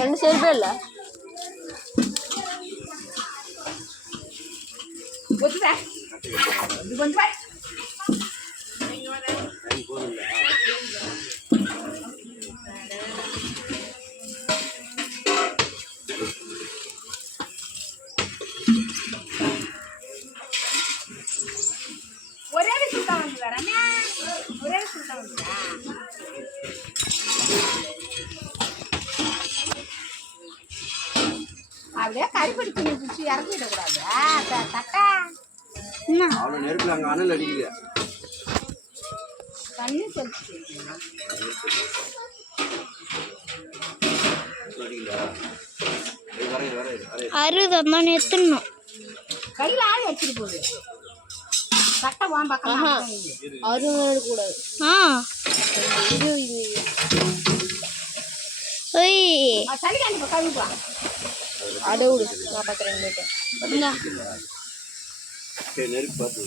என்ன சரிப்பே இல்லை ஒரே சுத்தம் வந்து வரேன் ஒரே சுத்தம் வந்து அப்படியே கறிப்படி துணி பிடிச்சி இறக்கிடக்கூடாது தட்டா அவ்வளோ நெருப்பில் அங்கே அனல் அடிக்குது தண்ணி சொல்லிச்சு அறுபது எத்தணும் கையில் ஆள் வச்சுட்டு போகுது தட்டை வான் பக்கம் அறுபது கூடாது சளி காண்டி கழுவுப்பா அடவுடு நான் பார்க்குறேன் நெருப்பு பார்த்து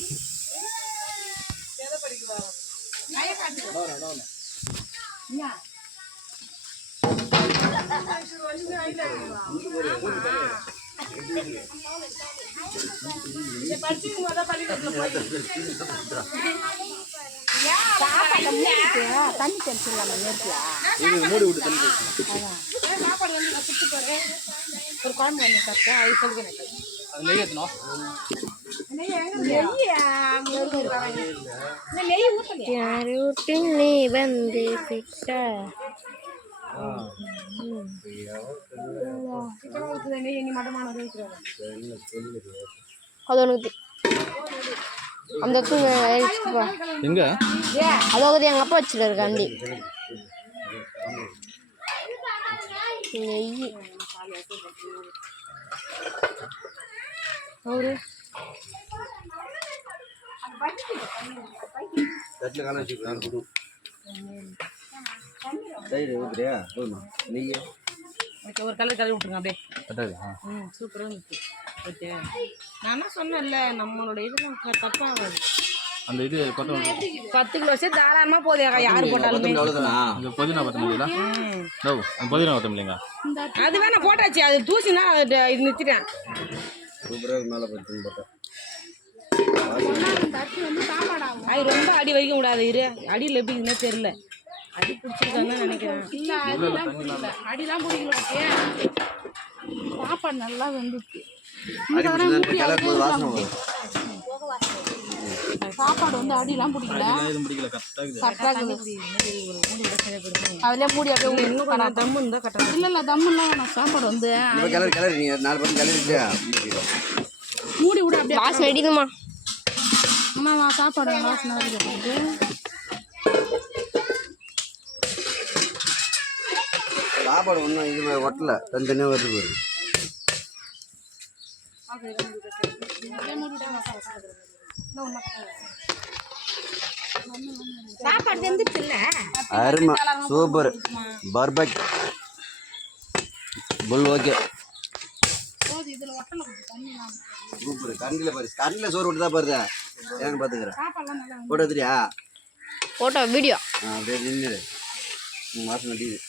தண்ணி தெளிச்சிடலாமா நெருப்புல மூடி விட்டு தண்ணி சாப்பாடு வந்து குடிச்சு போறேன் ஒரு குழம்பு வந்து சாப்பிட்டேன் அது சொல்லுங்க அது நெய் ஏற்றணும் நீ வந்து அது உனக்கு அந்த எங்க அதாவது எங்கள் அப்பா வச்சுருக்காரு கண்டி நெய் அவரு தட்டில் காண வச்சுக்கலாம் சைடு ஊத்துறியா நெய் ஒரு கலர் கழுவி விட்டுருங்க அப்படியே கட்டாது சூப்பராக இருந்துச்சு ஓகே நான் என்ன சொன்னேன்ல நம்மளோட இதெல்லாம் தப்பாகாது அந்த இது கொத்தமல்லி 10 கிலோ வச்சு தாராளமாக போதே யார் போட்டாலுமே இந்த புதினா கொத்தமல்லிங்களா அந்த புதினா கொத்தமல்லிங்க அது வேணா போட்டாச்சு அது தூசினா இது நிறுத்திட்டேன் சூப்பராக மேலே பத்து போட்டேன் அது ரொம்ப அடி வைக்க கூடாது இரு அடியில் எப்படி இருக்குன்னா தெரியல அடி பிடிச்சிருக்காங்கன்னு நினைக்கிறேன் இல்லை அடிலாம் பிடிக்கல அடிலாம் பிடிக்கல ஓகே சாப்பாடு நல்லா வெந்துச்சு சாப்பாடு வந்து அடிலாம் பிடிக்கல அதுல மூடி அப்படியே இன்னும் தம்மு இருந்தா கட்டணும் இல்லை தம்மு இல்லை வேணாம் சாப்பாடு வந்து மூடி விட அப்படியே வாசனை அடிக்குமா ஆமாம்மா சாப்பாடு வாசனை வருது சாப்பாடு ஒன்றும் இது மாதிரி ஒட்டலை தனித்தனியாக வருது சாப்பாடு வெந்துச்சுல்ல அருமை சூப்பர் பர்பெக்ட் புல் ஓகே சூப்பர் கரண்டில் பாரு கரண்டில் சோறு விட்டு தான் பாருதா ஏன்னு பார்த்துக்கிறேன் போட்டோ எடுத்துறியா போட்டோ வீடியோ அப்படியே நின்று மாதம் நடிக்குது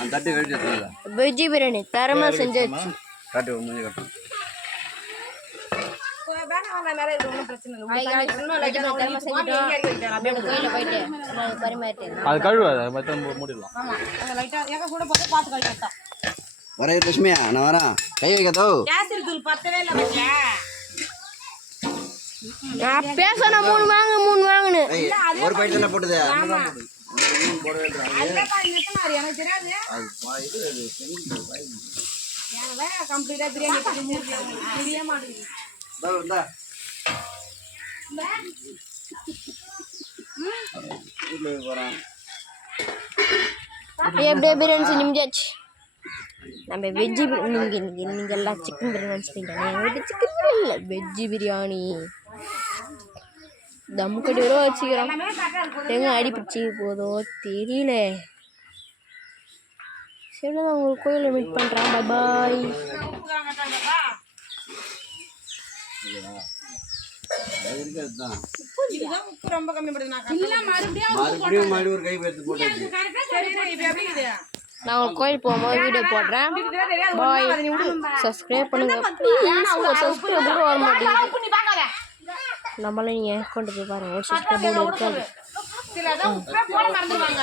அந்த தட்டு கழிச்சு எடுத்துங்களா வெஜ்ஜி பிரியாணி தரமாக செஞ்சாச்சு காட்டு முடிஞ்சு கட்டணும் அது கழுவாது மற்ற மூடிடலாம் வர லட்சுமியா நான் வரேன் கை வைக்காதோ நான் பேசணும் 3 வாங்கினேன் ஒரு பைட்டில் போட்டுது எப்படியே பிரியாணி செஞ்சு முடிஞ்சாச்சு நம்ம வெஜ்ஜி நீங்கள் எல்லாம் சிக்கன் பிரியாணி செஞ்சுட்டேன் சிக்கன் பிரியாணி இல்லை வெஜ்ஜி பிரியாணி தம் கட்டி வர வச்சுக்கிறோம் எங்கே அடிப்பிடிச்சி போதோ தெரியல சரி நான் உங்களுக்கு கோயிலில் மீட் பண்ணுறேன் பாய் அது இருக்காது தான். இதுதான் உப்பு ரொம்ப கம்மி பண்ணுது. நான் இல்ல மறுபடியும் மறுபடியும் ஒரு கை எடுத்து போட்டாச்சு. சரி இப்போ எப்படி இது? நான் ஒரு கோயில் போகும்போது வீடியோ போடுறேன். பாய். சப்ஸ்கிரைப் பண்ணுங்க. சப்ஸ்கிரைப் கூட வர மாட்டேங்குது. நம்மளால நீங்கள் கொண்டு போய் பாருங்கள். ஒரு சப்ஸ்கிரைப் இருக்காது. சில தான் உப்பே போட மறந்துடுவாங்க.